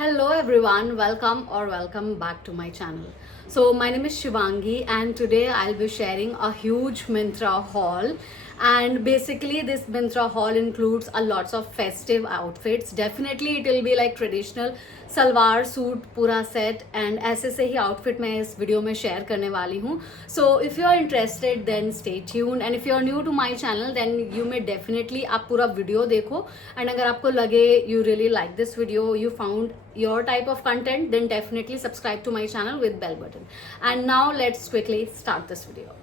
Hello everyone, welcome back to my channel. So my name is Shivangi and today I'll be sharing a huge Myntra haul, and basically this Myntra haul includes a lots of festive outfits. Definitely it will be like traditional salwar suit पूरा set and ऐसे से ही outfit मैं इस video में share करने वाली हूँ. So if you are interested then stay tuned, and if you are new to my channel then you may definitely आप पूरा वीडियो देखो, एंड अगर आपको लगे you really like this video, you found your type of content, then definitely subscribe to my channel with bell button. And now let's quickly start this video.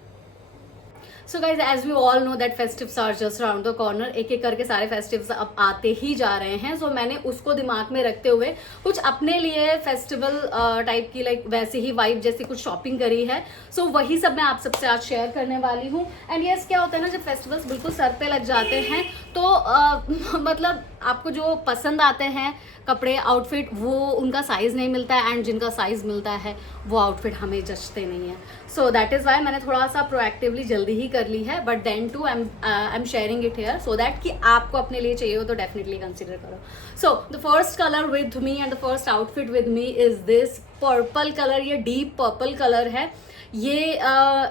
So guys as we all know that festives are just around the corner. एक एक करके सारे festives अब आते ही जा रहे हैं. सो मैंने उसको दिमाग में रखते हुए कुछ अपने लिए फेस्टिवल टाइप की लाइक वैसे ही वाइब जैसी कुछ शॉपिंग करी है. सो वही सब मैं आप सबसे आज शेयर करने वाली हूँ. एंड यस, क्या होता है ना, जब फेस्टिवल्स बिल्कुल सर पे लग जाते हैं तो मतलब आपको जो पसंद आते हैं कपड़े आउटफिट वो उनका साइज़ नहीं मिलता है, एंड जिनका साइज़ मिलता है वो आउटफिट हमें जचते नहीं है. सो दैट इज़ वाई मैंने थोड़ा सा प्रोएक्टिवली जल्दी ही कर ली है, but then too I am sharing it here so that कि आपको अपने लिए चाहिए हो तो डेफिनेटली कंसिडर करो. So the first colour with me and the first outfit with me is this purple colour. ये डीप पर्पल कलर है. ये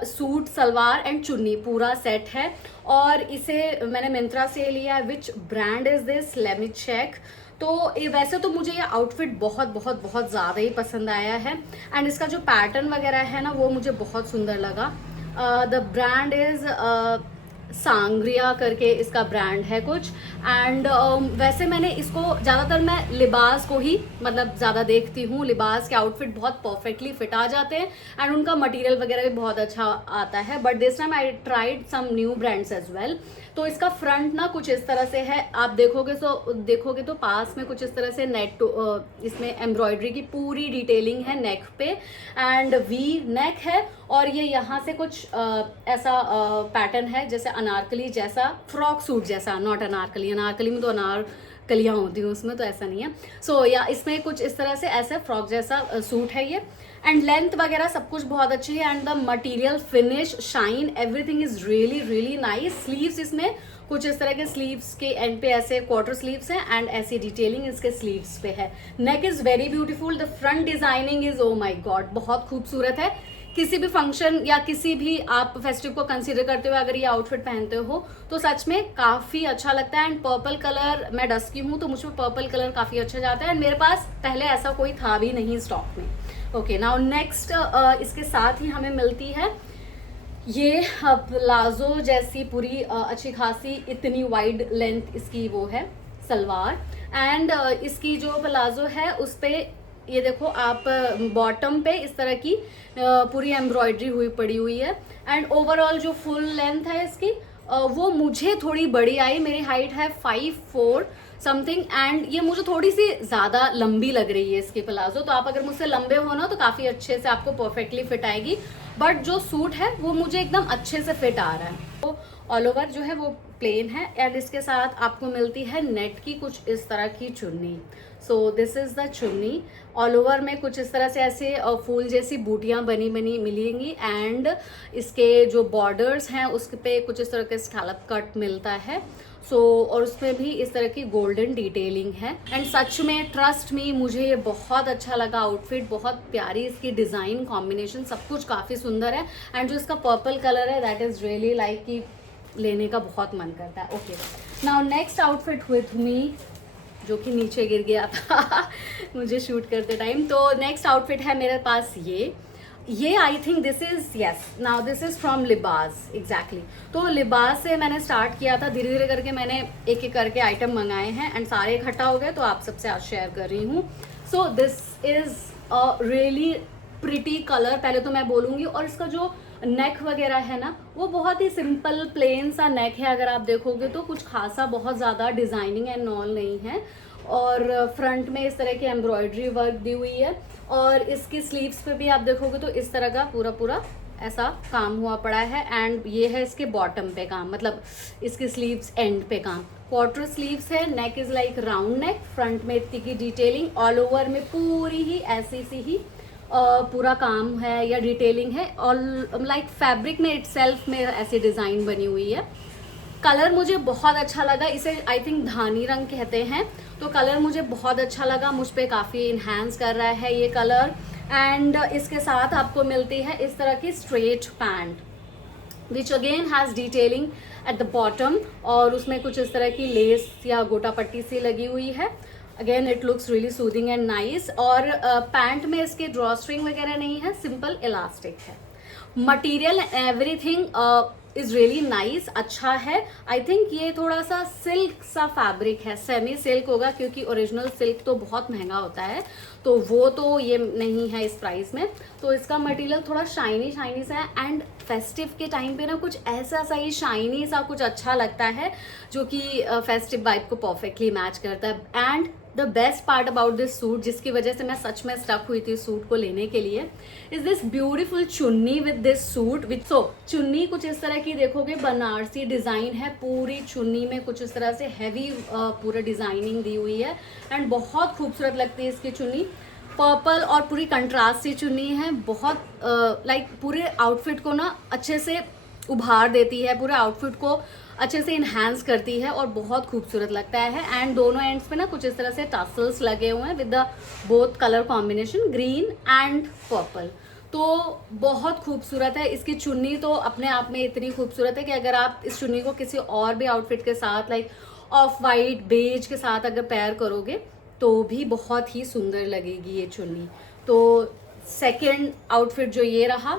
सूट सलवार एंड चुन्नी पूरा सेट है, और इसे मैंने मिंत्रा से लिया है. Which brand is this, let me check. तो वैसे तो मुझे ये आउटफिट बहुत बहुत बहुत ज़्यादा ही पसंद आया है, एंड इसका जो पैटर्न वगैरह है ना वो मुझे बहुत सुंदर लगा. द ब्रांड इज़ सांग्रिया करके इसका ब्रांड है कुछ. एंड वैसे मैंने इसको ज़्यादातर मैं लिबास को ही मतलब ज़्यादा देखती हूँ. लिबास के आउटफिट बहुत परफेक्टली फिट आ जाते हैं, एंड उनका मटेरियल वगैरह भी बहुत अच्छा आता है. But this time I tried some new brands as well. तो इसका फ्रंट ना कुछ इस तरह से है, आप देखोगे तो पास में कुछ इस तरह से नेट इसमें एम्ब्रॉयडरी की पूरी डिटेलिंग है नेक पे, एंड वी नेक है. और ये यहाँ से कुछ ऐसा पैटर्न है जैसे अनारकली जैसा, फ्रॉक सूट जैसा, नॉट अनारकली. अनारकली में तो अनारकलियाँ होती हैं, उसमें तो ऐसा नहीं है. सो या इसमें कुछ इस तरह से ऐसे फ्रॉक जैसा सूट है ये. एंड लेंथ वगैरह सब कुछ बहुत अच्छी है, and the material finish shine everything is really really nice. Sleeves इसमें कुछ इस तरह के स्लीव्स के एंड पे ऐसे क्वार्टर स्लीव्स हैं, एंड ऐसी डिटेलिंग इसके स्लीव्स पे है. Neck is very beautiful. The front designing is oh my god बहुत खूबसूरत है. किसी भी फंक्शन या किसी भी आप फेस्टिव को कंसीडर करते हुए अगर ये आउटफिट पहनते हो तो सच में काफ़ी अच्छा लगता है. एंड पर्पल कलर, मैं डस्की हूँ तो मुझे पर्पल कलर काफ़ी अच्छा जाता है, एंड मेरे पास पहले ऐसा कोई था भी नहीं स्टॉक में. ओके, नाउ नेक्स्ट इसके साथ ही हमें मिलती है ये प्लाजो जैसी पूरी अच्छी खासी इतनी वाइड लेंथ इसकी वो है सलवार. एंड इसकी जो प्लाजो है उस पे ये देखो आप बॉटम पे इस तरह की पूरी एम्ब्रॉयडरी पड़ी हुई है. एंड ओवरऑल जो फुल लेंथ है इसकी वो मुझे थोड़ी बड़ी आई. मेरी हाइट है 5'4" समथिंग, एंड ये मुझे थोड़ी सी ज़्यादा लंबी लग रही है इसकी प्लाजो. तो आप अगर मुझसे लंबे हो ना तो काफ़ी अच्छे से आपको परफेक्टली फिट आएगी. बट जो सूट है वो मुझे एकदम अच्छे से फिट आ रहा है. तो ऑल ओवर जो है वो प्लेन है, एंड इसके साथ आपको मिलती है नेट की कुछ इस तरह की चुन्नी. सो दिस इज़ द चुन्नी. ऑल ओवर में कुछ इस तरह से ऐसे फूल जैसी बूटियाँ बनी मिलेंगी, एंड इसके जो बॉर्डर्स हैं उस पे कुछ इस तरह के स्कैलप कट मिलता है. और उसमें भी इस तरह की गोल्डन डिटेलिंग है. एंड सच में ट्रस्ट मी मुझे ये बहुत अच्छा लगा आउटफिट. बहुत प्यारी इसकी डिज़ाइन कॉम्बिनेशन, सब कुछ काफ़ी सुंदर है. एंड जो इसका पर्पल कलर है दैट इज़ रियली लाइक कि लेने का बहुत मन करता है. Okay, now next outfit with me जो कि नीचे गिर गया था मुझे शूट करते टाइम. तो नेक्स्ट आउटफिट है मेरे पास ये I think this is yes now this is from लिबास एग्जैक्टली. तो लिबास से मैंने स्टार्ट किया था, धीरे धीरे करके मैंने एक एक करके आइटम मंगाए हैं, एंड सारे इकट्ठा हो गए तो आप सबसे आज शेयर कर रही हूँ. So this is a really pretty colour पहले तो मैं बोलूँगी. और इसका जो नेक वगैरह है ना वो बहुत ही सिंपल प्लेन सा नेक है. अगर आप देखोगे तो कुछ खासा बहुत ज़्यादा डिज़ाइनिंग एंड ऑल नहीं है. और फ्रंट में इस तरह की एम्ब्रॉयडरी वर्क दी हुई है, और इसकी स्लीव्स पे भी आप देखोगे तो इस तरह का पूरा ऐसा काम हुआ पड़ा है. एंड ये है इसके बॉटम पे काम, मतलब इसकी स्लीव्स एंड पे काम. क्वार्टर स्लीव्स है. नेक is like round neck. Front में इतनी की डिटेलिंग, ऑल ओवर में पूरी ही ऐसी सी ही पूरा काम है या डिटेलिंग है. और लाइक फैब्रिक में इटसेल्फ में ऐसी डिज़ाइन बनी हुई है. कलर मुझे बहुत अच्छा लगा, इसे आई थिंक धानी रंग कहते हैं, तो कलर मुझे बहुत अच्छा लगा, मुझ पे काफ़ी इन्हांस कर रहा है ये कलर। एंड इसके साथ आपको मिलती है इस तरह की straight pant which again has detailing at the bottom, और उसमें कुछ इस तरह की लेस या गोटा पट्टी सी लगी हुई है। Again it looks really soothing and nice. और पैंट में इसके ड्रॉ स्ट्रिंग वगैरह नहीं है, सिंपल इलास्टिक है। Material everything is really nice, अच्छा है। आई थिंक ये थोड़ा सा सिल्क सा फैब्रिक है, सेमी सिल्क होगा, क्योंकि ओरिजिनल सिल्क तो बहुत महंगा होता है, तो वो तो ये नहीं है इस प्राइस में। तो इसका मटेरियल थोड़ा शाइनी शाइनी सा है, एंड फेस्टिव के टाइम पे ना कुछ ऐसा सा ही शाइनी सा कुछ अच्छा लगता है, जो कि फेस्टिव वाइब को परफेक्टली मैच करता है। And the best part about this suit, जिसकी वजह से मैं सच में स्टक हुई थी सूट को लेने के लिए, इज दिस ब्यूटीफुल चुन्नी विद दिस सूट विद। सो चुन्नी कुछ इस तरह की देखोगे, बनारसी डिजाइन है पूरी चुन्नी में, कुछ इस तरह से हैवी पूरा डिजाइनिंग दी हुई है, एंड बहुत खूबसूरत लगती है इसकी चुन्नी। पर्पल और पूरी कंट्रास्ट सी चुन्नी है, बहुत लाइक पूरे आउटफिट को ना अच्छे से उभार देती है, पूरे आउटफिट को अच्छे से इन्हांस करती है, और बहुत खूबसूरत लगता है। एंड दोनों एंड्स पे ना कुछ इस तरह से टसल्स लगे हुए हैं with the both colour combination green and purple, तो बहुत खूबसूरत है। इसकी चुन्नी तो अपने आप में इतनी खूबसूरत है कि अगर आप इस चुन्नी को किसी और भी आउटफिट के साथ लाइक ऑफ वाइट बेज के साथ अगर पेयर करोगे तो भी बहुत ही सुंदर लगेगी ये चुन्नी। तो सेकेंड आउटफिट जो ये रहा,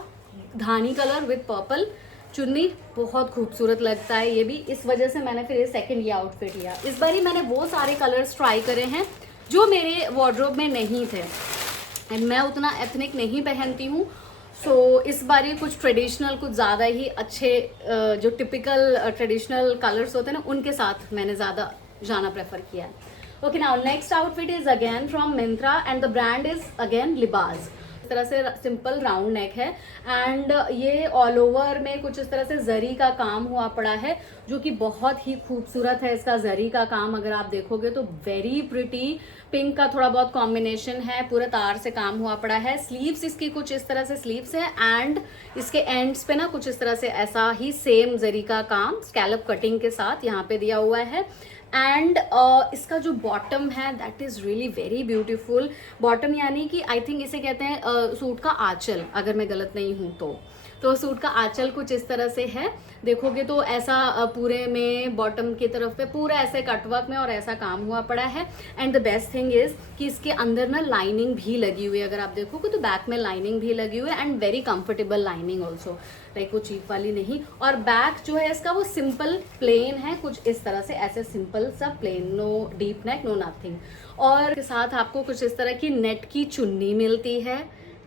धानी कलर विद पर्पल चुन्नी, बहुत खूबसूरत लगता है ये भी, इस वजह से मैंने फिर ये सेकंड ये आउटफिट लिया। इस बारी मैंने वो सारे कलर्स ट्राई करे हैं जो मेरे वार्डरोब में नहीं थे, एंड मैं उतना एथनिक नहीं पहनती हूँ, सो इस बारी कुछ ट्रेडिशनल, कुछ ज़्यादा ही अच्छे जो टिपिकल ट्रेडिशनल कलर्स होते हैं ना, उनके साथ मैंने ज़्यादा जाना प्रेफर किया है। Okay, now next outfit is again from Myntra, and the brand is again Libas. इस तरह से सिंपल राउंड नेक है, एंड ये ऑल ओवर में कुछ इस तरह से जरी का काम हुआ पड़ा है, जो कि बहुत ही खूबसूरत है। इसका जरी का काम अगर आप देखोगे तो वेरी प्रिटी, पिंक का थोड़ा बहुत कॉम्बिनेशन है, पूरे तार से काम हुआ पड़ा है। स्लीव्स इसकी कुछ इस तरह से स्लीव्स है, एंड इसके एंड्स पे ना कुछ इस तरह से ऐसा ही सेम जरी का काम स्कैलप कटिंग के साथ यहाँ पे दिया हुआ है। एंड इसका जो बॉटम है that is really very beautiful. Bottom यानी कि आई थिंक इसे कहते हैं सूट का आंचल, अगर मैं गलत नहीं हूँ तो सूट का आंचल कुछ इस तरह से है, देखोगे तो ऐसा पूरे में बॉटम की तरफ पे पूरा ऐसे कटवर्क में और ऐसा काम हुआ पड़ा है। And the best thing is कि इसके अंदर ना लाइनिंग भी लगी हुई है, अगर आप देखोगे तो बैक में लाइनिंग भी लगी हुई है, and very comfortable lining also, like वो चीप वाली नहीं। और बैक जो है इसका वो सिंपल प्लेन है, कुछ इस तरह से ऐसे सिंपल सा plain, no deep neck no nothing. और के साथ आपको कुछ इस तरह की नेट की चुन्नी मिलती है,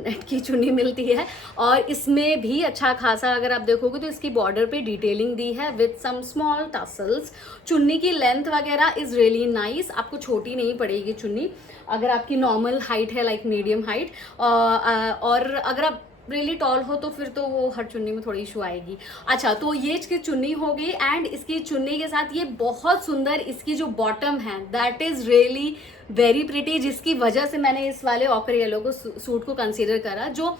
नेट की चुन्नी मिलती है, और इसमें भी अच्छा खासा अगर आप देखोगे तो इसकी बॉर्डर पे डिटेलिंग दी है विद सम स्मॉल टसल्स। चुन्नी की लेंथ वगैरह इज रियली नाइस, आपको छोटी नहीं पड़ेगी चुन्नी अगर आपकी नॉर्मल हाइट है, लाइक मीडियम हाइट, और अगर आप रियली टॉल हो तो फिर तो वो हर चुन्नी में थोड़ी इशू आएगी। अच्छा, तो ये इसकी चुन्नी हो गई, एंड इसकी चुन्नी के साथ ये बहुत सुंदर इसकी जो बॉटम है that is really very pretty, जिसकी वजह से मैंने इस वाले ऑकर येलो को सूट को कंसीडर करा। जो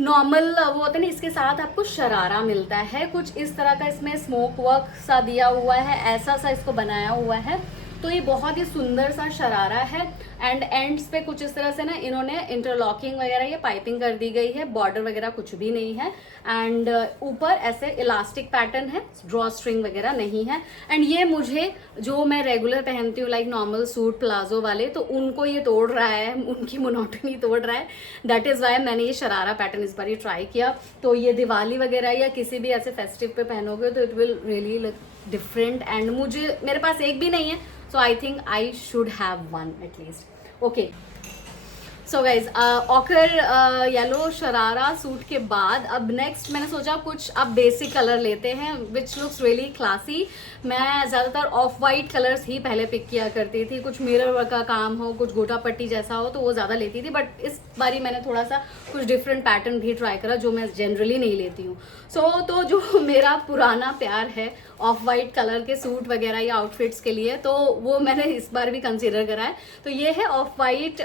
नॉर्मल वो होता है ना, इसके साथ आपको शरारा मिलता है, कुछ इस तरह का इसमें स्मोक वर्क सा दिया हुआ है, ऐसा सा इसको बनाया हुआ है, तो ये बहुत ही सुंदर सा शरारा है। एंड एंड्स पे कुछ इस तरह से ना इन्होंने इंटरलॉकिंग वगैरह ये पाइपिंग कर दी गई है, बॉर्डर वगैरह कुछ भी नहीं है, एंड ऊपर ऐसे इलास्टिक पैटर्न है, ड्रॉ स्ट्रिंग वगैरह नहीं है। एंड ये मुझे जो मैं रेगुलर पहनती हूँ लाइक नॉर्मल सूट प्लाजो वाले, तो उनको ये तोड़ रहा है, उनकी मोनोटनी तोड़ रहा है, दैट इज़ वाई मैंने ये शरारा पैटर्न इस बार ही ट्राई किया। तो ये दिवाली वगैरह या किसी भी ऐसे फेस्टिव पे पहनोगे तो it will really look different, and मुझे मेरे पास एक भी नहीं है, so I think I should have one at least. Okay, so guys occur yellow sharara suit के बाद अब नेक्स्ट मैंने सोचा कुछ अब बेसिक कलर लेते हैं विच लुक्स रियली क्लासी। मैं ज़्यादातर ऑफ वाइट कलर्स ही पहले पिक किया करती थी, कुछ मिरर वर्क का काम हो, कुछ गोटा पट्टी जैसा हो तो वो ज़्यादा लेती थी, बट इस बारी मैंने थोड़ा सा कुछ डिफरेंट पैटर्न भी ट्राई करा जो मैं जनरली नहीं लेती हूँ। तो जो मेरा पुराना प्यार है ऑफ वाइट कलर के सूट वगैरह या आउटफिट्स के लिए, तो वो मैंने इस बार भी कंसीडर करा है। तो ये है ऑफ वाइट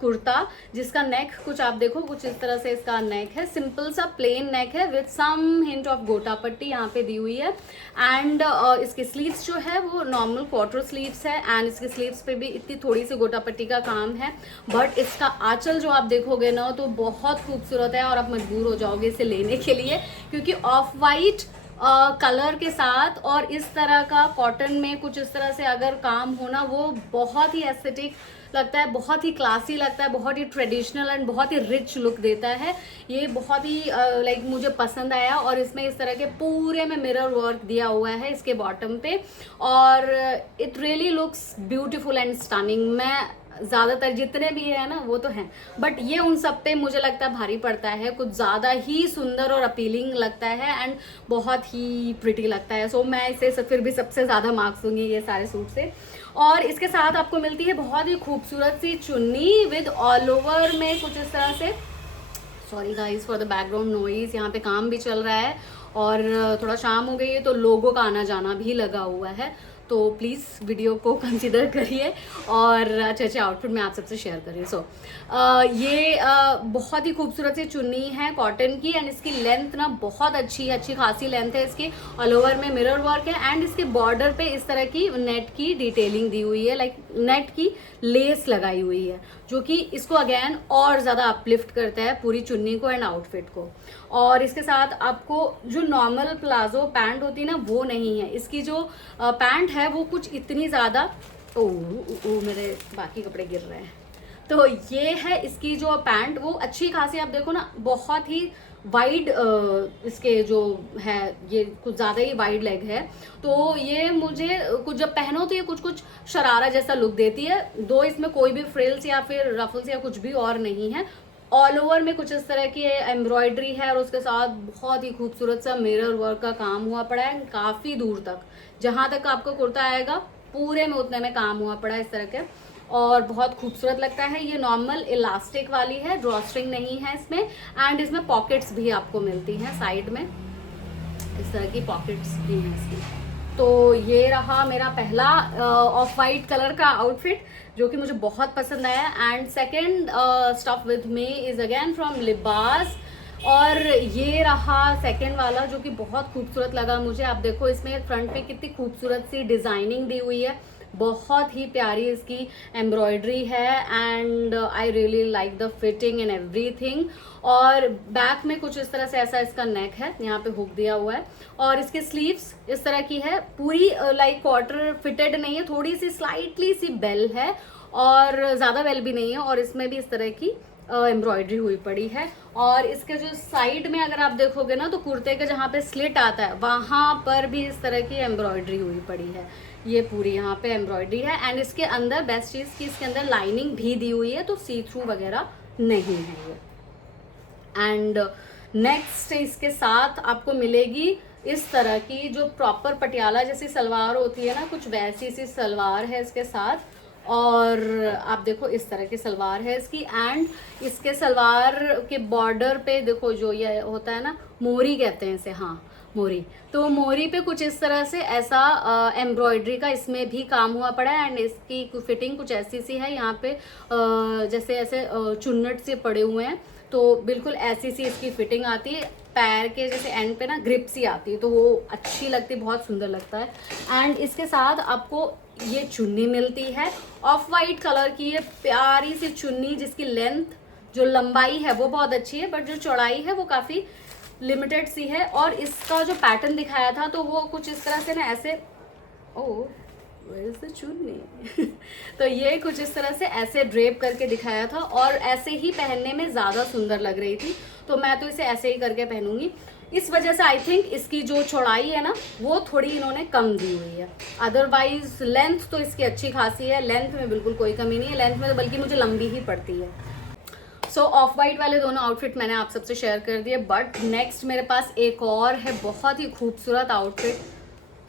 कुर्ता, जिसका नेक कुछ आप देखो, कुछ इस तरह से इसका नेक है, सिंपल सा प्लेन नेक है विथ सम हिंट ऑफ गोटा पट्टी यहाँ पे दी हुई है। एंड इसके स्लीव्स जो है वो नॉर्मल क्वार्टर स्लीव्स है, एंड इसके स्लीव्स पे भी इतनी थोड़ी सी गोटा पट्टी का काम है। बट इसका आंचल जो आप देखोगे ना तो बहुत खूबसूरत है, और आप मजबूर हो जाओगे इसे लेने के लिए, क्योंकि ऑफ वाइट कलर के साथ और इस तरह का कॉटन में कुछ इस तरह से अगर काम होना, वो बहुत ही एस्थेटिक लगता है, बहुत ही क्लासी लगता है, बहुत ही ट्रेडिशनल एंड बहुत ही रिच लुक देता है। ये बहुत ही लाइक मुझे पसंद आया, और इसमें इस तरह के पूरे में मिरर वर्क दिया हुआ है इसके बॉटम पे, और it really looks beautiful and stunning. मैं ज़्यादातर जितने भी है ना वो तो हैं, बट ये उन सब पे मुझे लगता है भारी पड़ता है, कुछ ज़्यादा ही सुंदर और अपीलिंग लगता है एंड बहुत ही प्रिटी लगता है। सो मैं इसे फिर भी सबसे ज़्यादा मार्क्स दूंगी ये सारे सूट से। और इसके साथ आपको मिलती है बहुत ही खूबसूरत सी चुन्नी विद ऑल ओवर में कुछ इस तरह से, sorry guys for the background noise, यहाँ पे काम भी चल रहा है और थोड़ा शाम हो गई है, तो लोगों का आना जाना भी लगा हुआ है, तो प्लीज़ वीडियो को कंसिडर करिए और अच्छे अच्छे आउटफिट मैं आप सबसे शेयर करिए। सो ये बहुत ही खूबसूरत सी चुन्नी है कॉटन की, एंड इसकी लेंथ ना बहुत अच्छी खासी लेंथ है इसकी, ऑल ओवर में मिरर वर्क है, एंड इसके बॉर्डर पे इस तरह की नेट की डिटेलिंग दी हुई है, लाइक नेट की लेस लगाई हुई है, जो कि इसको अगेन और ज़्यादा अपलिफ्ट करता है पूरी चुन्नी को एंड आउटफिट को। और इसके साथ आपको जो नॉर्मल प्लाजो पैंट होती है ना वो नहीं है, इसकी जो पैंट है वो कुछ इतनी ज़्यादा, ओ मेरे बाकी कपड़े गिर रहे हैं, तो ये है इसकी जो पैंट, वो अच्छी खासी आप देखो ना, बहुत ही वाइड इसके जो है ये कुछ ज़्यादा ही वाइड लेग है, तो ये मुझे कुछ जब पहनो तो ये कुछ शरारा जैसा लुक देती है, दो इसमें कोई भी फ्रिल्स या फिर रफल्स या कुछ भी और नहीं है। ऑल ओवर में कुछ इस तरह की एम्ब्रॉयडरी है, और उसके साथ बहुत ही खूबसूरत सा मिरर वर्क का काम हुआ पड़ा है, काफ़ी दूर तक, जहाँ तक आपको कुर्ता आएगा पूरे में उतने में काम हुआ पड़ा है इस तरह के, और बहुत खूबसूरत लगता है। ये नॉर्मल इलास्टिक वाली है, ड्रॉ स्ट्रिंग नहीं है इसमें, एंड इसमें पॉकेट्स भी आपको मिलती हैं साइड में, इस तरह की पॉकेट्स भी हैं इसकी। तो ये रहा मेरा पहला ऑफ वाइट कलर का आउटफिट, जो कि मुझे बहुत पसंद आया। And second stuff with me is again from लिबास, और ये रहा सेकेंड वाला जो कि बहुत खूबसूरत लगा मुझे। आप देखो इसमें फ्रंट पे कितनी खूबसूरत सी डिज़ाइनिंग दी हुई है, बहुत ही प्यारी इसकी एम्ब्रॉयडरी है, and I really like the fitting and everything. और बैक में कुछ इस तरह से ऐसा इसका नेक है, यहाँ पे हुक दिया हुआ है, और इसके स्लीव्स इस तरह की है, पूरी लाइक क्वार्टर फिटेड नहीं है, थोड़ी सी स्लाइटली सी बेल है और ज़्यादा बेल भी नहीं है, और इसमें भी इस तरह की एम्ब्रॉयडरी हुई पड़ी है। और इसके जो साइड में अगर आप देखोगे ना तो कुर्ते के जहाँ पे स्लिट आता है वहाँ पर भी इस तरह की एम्ब्रॉयडरी हुई पड़ी है, ये पूरी यहाँ पे एम्ब्रॉयडरी है। एंड इसके अंदर बेस्ट चीज़ की इसके अंदर लाइनिंग भी दी हुई है, तो सी थ्रू वगैरह नहीं है ये। एंड नेक्स्ट इसके साथ आपको मिलेगी इस तरह की जो प्रॉपर पटियाला जैसी सलवार होती है ना, कुछ वैसी सी सलवार है इसके साथ, और आप देखो इस तरह की सलवार है इसकी। एंड इसके सलवार के बॉर्डर पे देखो जो ये होता है ना, मोरी कहते हैं इसे, हाँ मोरी, तो मोरी पे कुछ इस तरह से ऐसा एम्ब्रॉयडरी का इसमें भी काम हुआ पड़ा है। एंड इसकी फिटिंग कुछ ऐसी सी है, यहाँ पे जैसे ऐसे चुन्नट से पड़े हुए हैं, तो बिल्कुल ऐसी सी इसकी फिटिंग आती है, पैर के जैसे एंड पे ना ग्रिप सी आती है, तो वो अच्छी लगती है, बहुत सुंदर लगता है। एंड इसके साथ आपको ये चुन्नी मिलती है ऑफ वाइट कलर की, ये प्यारी सी चुन्नी जिसकी लेंथ जो लंबाई है वो बहुत अच्छी है, बट जो चौड़ाई है वो काफ़ी लिमिटेड सी है। और इसका जो पैटर्न दिखाया था तो वो कुछ इस तरह से ना ऐसे, ओ Where's the चुन्नी तो ये कुछ इस तरह से ऐसे ड्रेप करके दिखाया था, और ऐसे ही पहनने में ज़्यादा सुंदर लग रही थी, तो मैं तो इसे ऐसे ही करके पहनूंगी। इस वजह से आई थिंक इसकी जो चौड़ाई है ना वो थोड़ी इन्होंने कम दी हुई है, अदरवाइज लेंथ तो इसकी अच्छी खासी है, लेंथ में बिल्कुल कोई कमी नहीं है, लेंथ में तो बल्कि मुझे लंबी ही पड़ती है। सो ऑफ वाइट वाले दोनों आउटफिट मैंने आप सबसे शेयर कर दिए, बट नेक्स्ट मेरे पास एक और है बहुत ही खूबसूरत outfit.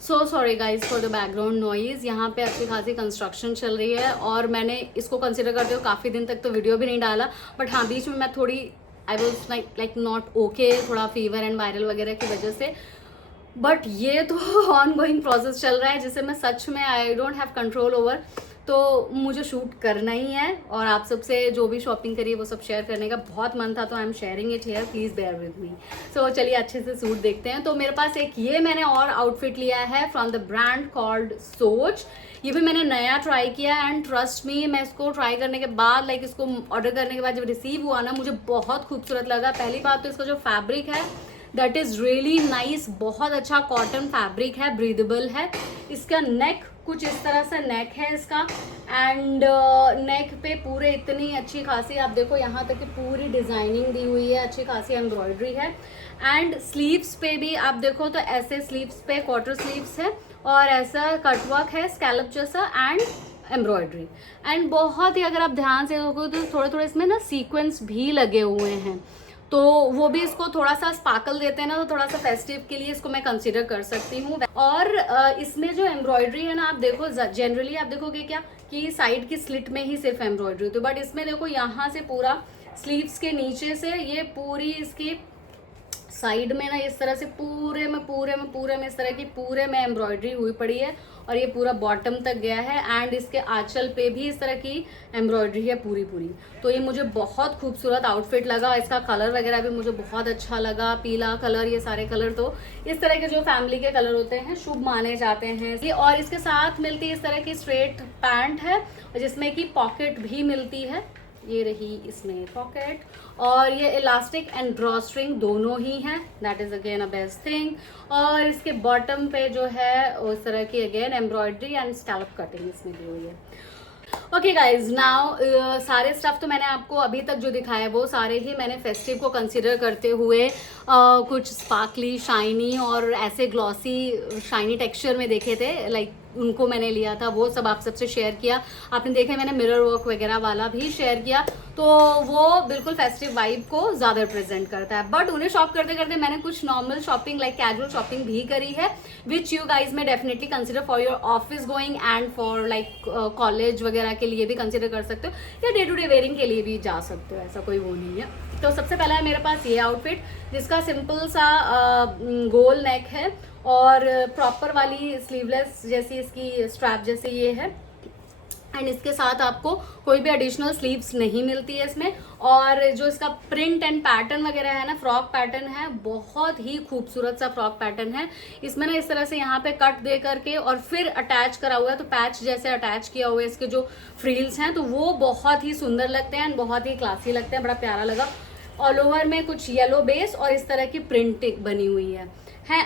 So sorry guys for the background noise, यहाँ पे अच्छी खासी कंस्ट्रक्शन चल रही है, और मैंने इसको कंसिडर करते हुए काफ़ी दिन तक तो वीडियो भी नहीं डाला, बट हाँ बीच में मैं थोड़ी I was like not okay, थोड़ा फीवर एंड वायरल वगैरह की वजह से बट ये तो ऑन गोइंग प्रोसेस चल रहा है जिसे मैं सच में I don't have control over. तो मुझे शूट करना ही है और आप सबसे जो भी शॉपिंग करिए वो सब शेयर करने का बहुत मन था, तो I am sharing it here, please bear with me. So चलिए अच्छे से सूट देखते हैं। तो मेरे पास एक ये मैंने और आउटफिट लिया है फ्रॉम द ब्रांड कॉल्ड सोच। ये भी मैंने नया ट्राई किया एंड ट्रस्ट मी, मैं इसको ट्राई करने के बाद लाइक इसको ऑर्डर करने के बाद जब रिसीव हुआ ना, मुझे बहुत खूबसूरत लगा। पहली बात तो इसका जो फैब्रिक है दैट इज़ रियली नाइस, बहुत अच्छा कॉटन फैब्रिक है, ब्रीदेबल है। इसका नेक कुछ इस तरह से नेक है इसका, एंड नेक पे पूरे इतनी अच्छी खासी आप देखो यहाँ तक कि पूरी डिजाइनिंग दी हुई है, अच्छी खासी एम्ब्रॉयडरी है। एंड स्लीव्स पे भी आप देखो तो ऐसे स्लीव्स पे क्वार्टर स्लीव्स है और ऐसा कटवर्क है स्कैलप जैसा एंड एम्ब्रॉयडरी। एंड बहुत ही अगर आप ध्यान से देखो तो थोड़े थोड़े इसमें ना सीक्वेंस भी लगे हुए हैं, तो वो भी इसको थोड़ा सा स्पार्कल देते हैं ना, तो थोड़ा सा फेस्टिव के लिए इसको मैं कंसीडर कर सकती हूँ। और इसमें जो एम्ब्रॉयडरी है ना, आप देखो जनरली आप देखोगे क्या कि साइड की स्लिट में ही सिर्फ एम्ब्रॉयडरी होती है, बट इसमें देखो यहाँ से पूरा स्लीव्स के नीचे से ये पूरी इसकी साइड में ना इस तरह से पूरे में इस तरह की पूरे में एम्ब्रॉयडरी हुई पड़ी है और ये पूरा बॉटम तक गया है। एंड इसके आंचल पे भी इस तरह की एम्ब्रॉयडरी है पूरी। तो ये मुझे बहुत खूबसूरत आउटफिट लगा। इसका कलर वगैरह भी मुझे बहुत अच्छा लगा, पीला कलर, ये सारे कलर तो इस तरह के जो फैमिली के कलर होते हैं शुभ माने जाते हैं। ये और इसके साथ मिलती है इस तरह की स्ट्रेट पैंट है जिसमें कि पॉकेट भी मिलती है, ये रही इसमें पॉकेट, और ये इलास्टिक एंड ड्रॉ स्ट्रिंग दोनों ही हैं, that is again a best thing. और इसके बॉटम पे जो है उस तरह की again embroidery and scallop cutting इसमें दी हुई है। ओके गाइज, नाउ सारे स्टफ तो मैंने आपको अभी तक जो दिखाया वो सारे ही मैंने फेस्टिव को कंसिडर करते हुए कुछ स्पार्कली, शाइनी और ऐसे ग्लॉसी शाइनी टेक्सचर में देखे थे, लाइक उनको मैंने लिया था, वो सब आप सबसे शेयर किया। आपने देखा मैंने मिरर वर्क वगैरह वाला भी शेयर किया, तो वो बिल्कुल फेस्टिव वाइब को ज़्यादा रिप्रेजेंट करता है। बट उन्हें शॉप करते करते मैंने कुछ normal shopping like casual shopping भी करी है, विच यू गाइज में definitely consider for your office going and for like college वगैरह के लिए भी कंसिडर कर सकते हो, या डे टू डे वेयरिंग के लिए भी जा सकते हो, ऐसा कोई वो नहीं है। तो सबसे पहला है मेरे पास ये आउटफिट जिसका सिंपल सा गोल नेक है और प्रॉपर वाली स्लीवलेस जैसी इसकी स्ट्रैप जैसे ये है, एंड इसके साथ आपको कोई भी एडिशनल स्लीव्स नहीं मिलती है इसमें। और जो इसका प्रिंट एंड पैटर्न वगैरह है ना, फ्रॉक पैटर्न है, बहुत ही खूबसूरत सा फ्रॉक पैटर्न है। इसमें ना इस तरह से यहाँ पे कट दे करके और फिर अटैच करा हुआ है, तो पैच जैसे अटैच किया हुआ है। इसके जो फ्रील्स हैं तो वो बहुत ही सुंदर लगते हैं एंड बहुत ही क्लासी लगते हैं, बड़ा प्यारा लगा। ऑल ओवर में कुछ येलो बेस और इस तरह की प्रिंटिंग बनी हुई है।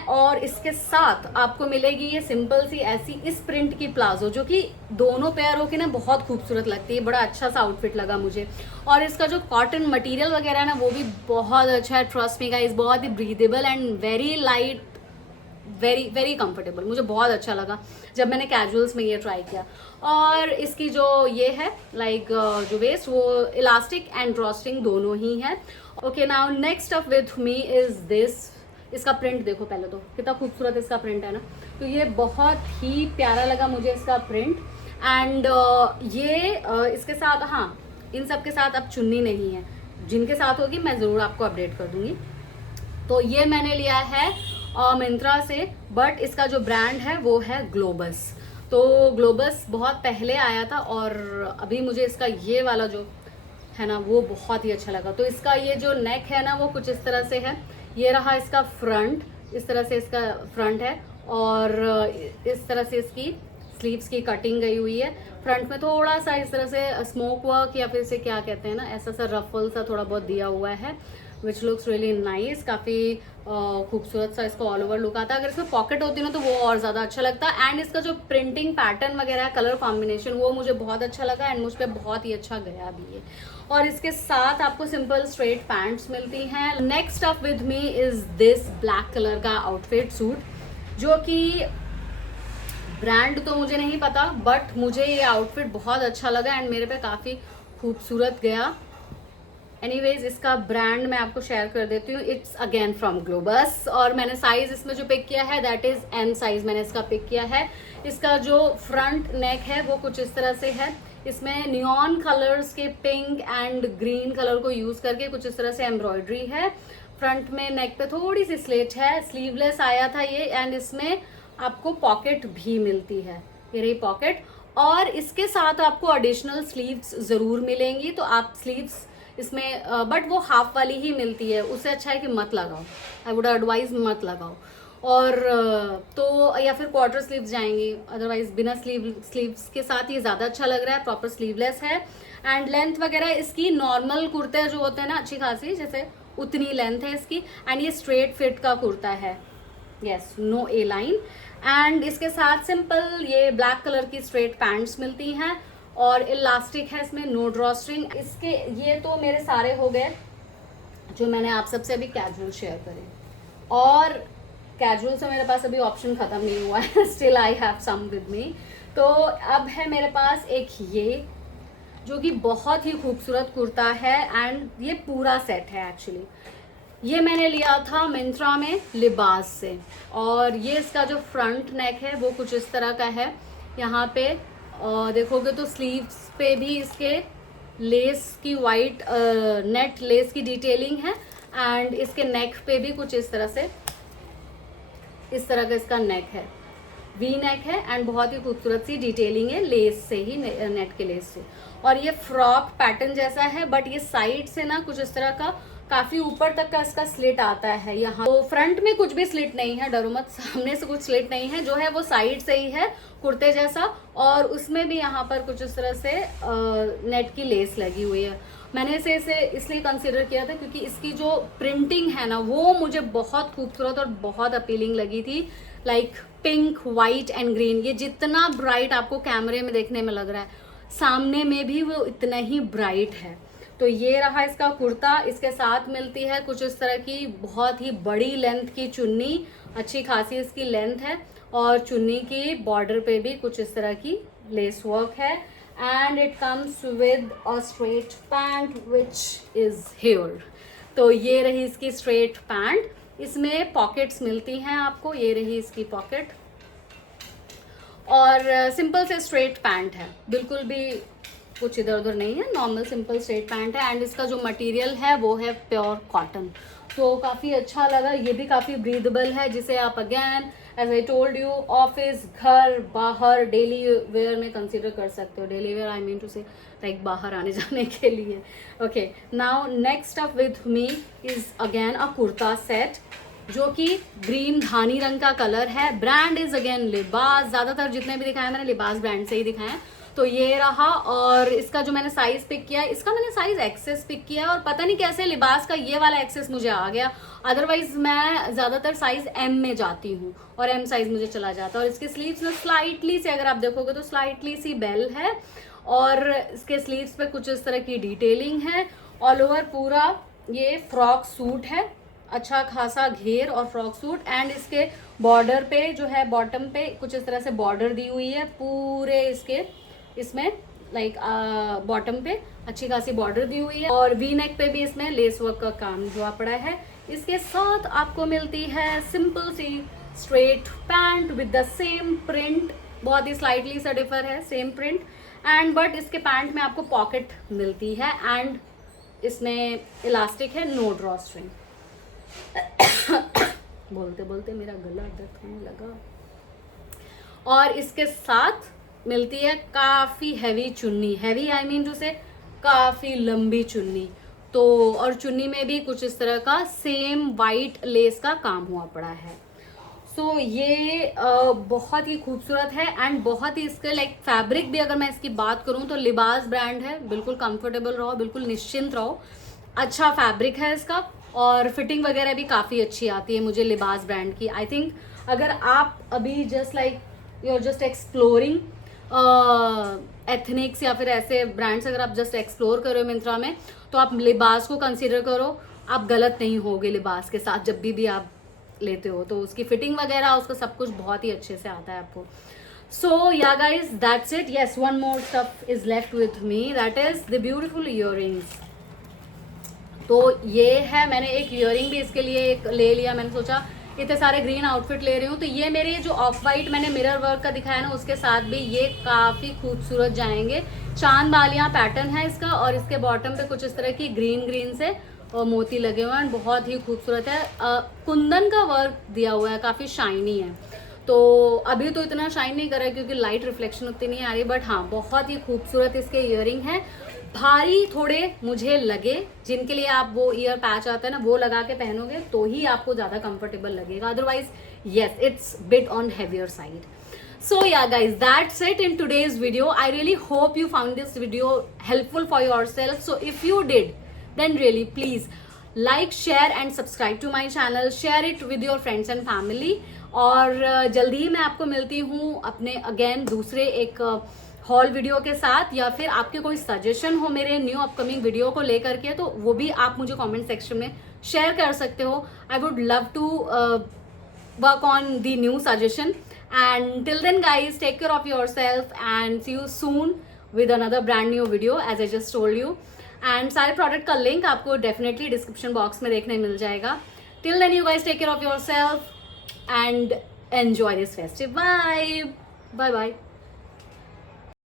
और इसके साथ आपको मिलेगी ये सिंपल सी ऐसी इस प्रिंट की प्लाजो, जो कि दोनों पैरों की ना बहुत खूबसूरत लगती है, बड़ा अच्छा सा आउटफिट लगा मुझे। और इसका जो कॉटन मटेरियल वगैरह है ना वो भी बहुत अच्छा है, ट्रस्ट मी गाइस, बहुत ही breathable and very light, very very comfortable. मुझे बहुत अच्छा लगा जब मैंने कैजुअल्स में ये ट्राई किया। और इसकी जो ये है लाइक जो वेस्ट वो इलास्टिक एंड ड्रॉस्टिंग दोनों ही है। Okay, now next up with me is this. इसका प्रिंट देखो पहले तो, कितना खूबसूरत इसका प्रिंट है ना, तो ये बहुत ही प्यारा लगा मुझे इसका प्रिंट। एंड इसके साथ, हाँ, इन सब के साथ अब चुन्नी नहीं है, जिनके साथ होगी मैं ज़रूर आपको अपडेट कर दूंगी। तो ये मैंने लिया है मिंत्रा से, बट इसका जो ब्रांड है वो है ग्लोबस। तो ग्लोबस बहुत पहले आया था और अभी मुझे इसका ये वाला जो है ना वो बहुत ही अच्छा लगा। तो इसका ये जो नेक है ना वो कुछ इस तरह से है, ये रहा इसका फ्रंट, इस तरह से इसका फ्रंट है और इस तरह से इसकी स्लीव्स की कटिंग गई हुई है। फ्रंट में थोड़ा सा इस तरह से स्मोक वर्क या फिर इसे क्या कहते हैं ना, ऐसा सा रफल सा थोड़ा बहुत दिया हुआ है, विच लुक्स रियली नाइस। काफ़ी खूबसूरत सा इसका ऑल ओवर लुक आता है। अगर इसमें पॉकेट होती ना तो वो और ज़्यादा अच्छा लगता है। एंड इसका जो प्रिंटिंग पैटर्न वगैरह कलर कॉम्बिनेशन वो मुझे बहुत अच्छा लगा एंड मुझ पर बहुत ही अच्छा गया भी है। और इसके साथ आपको सिंपल स्ट्रेट पैंट्स मिलती हैं। Next up with me is this black colour का आउटफिट सूट, जो कि ब्रांड तो मुझे नहीं पता, बट मुझे ये आउटफिट बहुत अच्छा लगा एंड मेरे पे काफ़ी खूबसूरत गया। एनीवेज, इसका ब्रांड मैं आपको शेयर कर देती हूँ, इट्स अगेन फ्रॉम ग्लोबस। और मैंने साइज इसमें जो पिक किया है दैट इज एम साइज मैंने इसका पिक किया है। इसका जो फ्रंट नेक है वो कुछ इस तरह से है, इसमें नियॉन कलर्स के पिंक एंड ग्रीन कलर को यूज करके कुछ इस तरह से एम्ब्रॉयडरी है। फ्रंट में नेक पे थोड़ी सी स्लिट है, स्लीवलेस आया था ये, एंड इसमें आपको पॉकेट भी मिलती है, ये रही पॉकेट। और इसके साथ आपको एडिशनल स्लीव्स ज़रूर मिलेंगी, तो आप स्लीव्स इसमें बट वो हाफ वाली ही मिलती है, उससे अच्छा है कि मत लगाओ, आई वुड एडवाइज मत लगाओ। और तो या फिर क्वार्टर स्लीव्स जाएंगी, अदरवाइज बिना स्लीव्स के साथ ये ज़्यादा अच्छा लग रहा है, प्रॉपर स्लीवलेस है। एंड लेंथ वगैरह इसकी नॉर्मल कुर्ते जो होते हैं ना अच्छी खासी, जैसे उतनी लेंथ है इसकी, एंड ये स्ट्रेट फिट का कुर्ता है, yes, no A line. And इसके साथ सिंपल ये ब्लैक कलर की स्ट्रेट पैंट्स मिलती हैं, और इलास्टिक है इसमें, नो ड्रॉ स्ट्रिंग। इसके ये तो मेरे सारे हो गए जो मैंने आप सबसे अभी कैजुअल शेयर करे, और कैजुअल से मेरे पास अभी ऑप्शन खत्म नहीं हुआ है, still I have some with me. तो अब है मेरे पास एक ये जो कि बहुत ही खूबसूरत कुर्ता है, एंड ये पूरा सेट है एक्चुअली। ये मैंने लिया था मिंत्रा में लिबास से, और ये इसका जो फ्रंट नेक है वो कुछ इस तरह का है। यहाँ पे देखोगे तो स्लीव्स पे भी इसके लेस की वाइट नेट लेस की डिटेलिंग है, एंड इसके नेक पे भी कुछ इस तरह से, इस तरह का इसका नेक है, वी नेक है, एंड बहुत ही खूबसूरत सी डिटेलिंग है लेस से ही, नेट के लेस से। और ये फ्रॉक पैटर्न जैसा है, बट ये साइड से ना कुछ इस तरह का काफी ऊपर तक का इसका स्लिट आता है यहाँ। तो फ्रंट में कुछ भी स्लिट नहीं है, डरो मत, सामने से कुछ स्लिट नहीं है, जो है वो साइड से ही है कुर्ते जैसा, और उसमें भी यहाँ पर कुछ इस तरह से नेट की लेस लगी हुई है। मैंने इसे इसलिए कंसिडर किया था क्योंकि इसकी जो प्रिंटिंग है ना वो मुझे बहुत खूबसूरत और बहुत अपीलिंग लगी थी, like pink, white and green. ये जितना ब्राइट आपको कैमरे में देखने में लग रहा है, सामने में भी वो इतना ही ब्राइट है। तो ये रहा इसका कुर्ता। इसके साथ मिलती है कुछ इस तरह की बहुत ही बड़ी लेंथ की चुन्नी, अच्छी खासी इसकी लेंथ है, और चुन्नी की बॉर्डर पे भी कुछ इस तरह की लेस वर्क है, and it comes with a straight pant which is here. तो ये रही इसकी स्ट्रेट पैंट, इसमें पॉकेट्स मिलती हैं आपको, ये रही इसकी पॉकेट, और सिंपल से स्ट्रेट पैंट है, बिल्कुल भी कुछ इधर उधर नहीं है, नॉर्मल सिंपल स्ट्रेट पैंट है। एंड इसका जो मटेरियल है वो है प्योर कॉटन, तो काफ़ी अच्छा लगा। ये भी काफ़ी ब्रीदेबल है, जिसे आप again as I told you office, घर, बाहर, डेली वेयर में कंसिडर कर सकते हो। Daily wear I mean to say like बाहर आने जाने के लिए। Okay, now next up with me is again a kurta set, जो कि ग्रीन धानी रंग का कलर है। ब्रांड इज अगेन लिबास, ज़्यादातर जितने भी दिखाए मैंने लिबास ब्रांड से ही दिखाए हैं। तो ये रहा, और इसका जो मैंने साइज पिक किया है, इसका मैंने साइज एक्सेस पिक किया है, और पता नहीं कैसे लिबास का ये वाला एक्सेस मुझे आ गया, अदरवाइज मैं ज़्यादातर साइज एम में जाती हूँ और एम साइज मुझे चला जाता है। और इसके स्लीव्स में स्लाइटली से अगर आप देखोगे तो स्लाइटली सी बेल है, और इसके स्लीव्स पे कुछ इस तरह की डिटेलिंग है। ऑल ओवर पूरा ये फ्रॉक सूट है, अच्छा खासा घेर और फ्रॉक सूट, एंड इसके बॉर्डर पे जो है बॉटम पे कुछ इस तरह से बॉर्डर दी हुई है पूरे इसके, इसमें लाइक बॉटम पे अच्छी खासी बॉर्डर दी हुई है, और वी नेक पे भी इसमें लेस वर्क का काम हुआ पड़ा है। इसके साथ आपको मिलती है सिंपल सी straight pant with the same print, बहुत ही स्लाइटली सा डिफर है, सेम प्रिंट, एंड बट इसके पैंट में आपको पॉकेट मिलती है, एंड इसमें इलास्टिक है, नो ड्रॉ स्ट्रिंग। बोलते बोलते मेरा गला दर्द होने लगा। और इसके साथ मिलती है काफ़ी हैवी चुन्नी, हैवी आई मीन टू से काफ़ी लंबी चुन्नी, तो और चुन्नी में भी कुछ इस तरह का सेम वाइट लेस का काम हुआ पड़ा है। सो ये बहुत ही खूबसूरत है, एंड बहुत ही इसके लाइक फैब्रिक भी अगर मैं इसकी बात करूं तो लिबास ब्रांड है, बिल्कुल कंफर्टेबल रहो, बिल्कुल निश्चिंत रहो, अच्छा फैब्रिक है इसका, और फिटिंग वगैरह भी काफ़ी अच्छी आती है मुझे लिबास ब्रांड की। आई थिंक अगर आप अभी just like you are just exploring ethnics या फिर ऐसे ब्रांड्स अगर आप जस्ट एक्सप्लोर करो मिंत्रा में, तो आप लिबास को कंसीडर करो, आप गलत नहीं होगे लिबास के साथ जब भी आप लेते हो, तो उसकी फिटिंग वगैरह उसका सब कुछ बहुत ही अच्छे से आता है आपको। सो yeah guys that's it. Yes, one more stuff is left with me, that is the beautiful earrings. तो ये है, मैंने एक इयररिंग भी इसके लिए एक ले लिया, मैंने सोचा इतने सारे ग्रीन आउटफिट ले रही हूँ। तो ये मेरे जो ऑफ वाइट मैंने मिरर वर्क का दिखाया ना, उसके साथ भी ये काफ़ी खूबसूरत जाएंगे। चांद बालियाँ पैटर्न है इसका, और इसके बॉटम पे कुछ इस तरह की ग्रीन से और मोती लगे हुए हैं, बहुत ही खूबसूरत है। कुंदन का वर्क दिया हुआ है, काफ़ी शाइनी है। तो अभी तो इतना शाइन नहीं कर रहा है क्योंकि लाइट रिफ्लेक्शन उतनी नहीं आ रही, बट हाँ बहुत ही खूबसूरत इसके ईयरिंग है। भारी थोड़े मुझे लगे, जिनके लिए आप वो ईयर पैच आता है ना, वो लगा के पहनोगे तो ही आपको ज़्यादा कंफर्टेबल लगेगा, otherwise yes it's bit on heavier side. So yeah guys, that's it in today's video. I really hope you found this video helpful for yourself. So if you did, then really please like, share and subscribe to my channel. Share it with your friends and family. और जल्दी ही मैं आपको मिलती हूँ अपने again दूसरे एक hall video के साथ, या फिर आपके कोई सजेशन हो मेरे न्यू अपकमिंग वीडियो को लेकर के, तो वो भी आप मुझे कमेंट सेक्शन में शेयर कर सकते हो. I would love to work on the new suggestion. And till then guys, take care of yourself and see you soon with another brand new video as I just told you. And सारे product का link आपको definitely description box में देखने मिल जाएगा. Till then you guys take care of yourself and enjoy this festive vibe. Bye bye.